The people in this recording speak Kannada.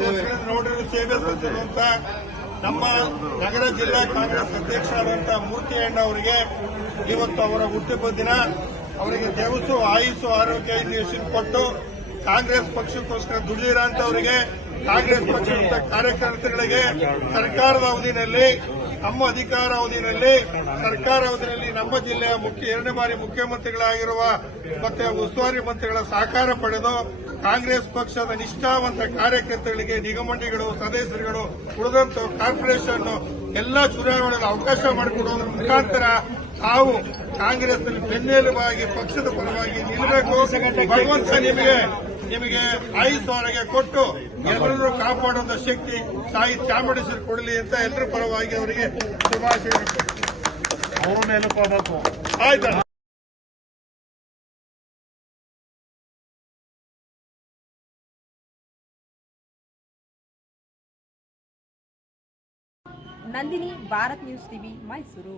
ನೋಡಿರುವ ಸೇವೆ ಸಲ್ಲಿಸಿರುವಂತ ನಮ್ಮ ನಗರ ಜಿಲ್ಲಾ ಕಾಂಗ್ರೆಸ್ ಅಧ್ಯಕ್ಷರಾದಂತಹ ಮೂರ್ತಿ ಅಣ್ಣ ಅವರಿಗೆ ಇವತ್ತು ಅವರ ಹುಟ್ಟುಹಬ್ಬ ದಿನ. ಅವರಿಗೆ ದೇವಸು ಆಯುಸು ಆರೋಗ್ಯ ಇಂಜೆಕ್ಷನ್ ಕೊಟ್ಟು ಕಾಂಗ್ರೆಸ್ ಪಕ್ಷಕ್ಕೋಸ್ಕರ ಅವರಿಗೆ ಕಾಂಗ್ರೆಸ್ ಪಕ್ಷದ ಕಾರ್ಯಕರ್ತರಿಗೆ ಸರ್ಕಾರದ ಅವಧಿನಲ್ಲಿ ನಮ್ಮ ಸರ್ಕಾರ ಅವಧಿನಲ್ಲಿ ನಮ್ಮ ಜಿಲ್ಲೆಯ ಮುಖ್ಯ, ಎರಡನೇ ಬಾರಿ ಮುಖ್ಯಮಂತ್ರಿಗಳಾಗಿರುವ ಮತ್ತೆ ಉಸ್ತುವಾರಿ ಮಂತ್ರಿಗಳ ಸಹಕಾರ ಪಡೆದು ಕಾಂಗ್ರೆಸ್ ಪಕ್ಷದ ನಿಷ್ಠಾವಂತ ಕಾರ್ಯಕರ್ತರಿಗೆ, ನಿಗಮಂಡಿಗಳು, ಸದಸ್ಯರುಗಳು, ಉಳಿದಂತ ಕಾರ್ಪೊರೇಷನ್ ಎಲ್ಲ ಚುನಾವಣೆಗೆ ಅವಕಾಶ ಮಾಡಿಕೊಡುವುದರ ಮುಖಾಂತರ ತಾವು ಕಾಂಗ್ರೆಸ್ನಲ್ಲಿ ಬೆನ್ನೆಲುಬಾಗಿ, ಪಕ್ಷದ ಪರವಾಗಿ ನಿಲ್ಲಬೇಕು. ಭಗವಂತ ನಿಮಗೆ ನಿಮಗೆ ಐದು ಆರೋಗ್ಯ ಕೊಟ್ಟು ಎಲ್ಲರನ್ನೂ ಕಾಪಾಡುವಂತ ಶಕ್ತಿ ತಾಯಿ ಚಾಮುಂಡೇಶ್ವರಿ ಕೊಡಲಿ ಅಂತ ಎಲ್ಲರ ಪರವಾಗಿ ಅವರಿಗೆ ಶುಭಾಶಯ. ಆಯ್ತಾ? Nandini, Bharat news TV, Mysuru.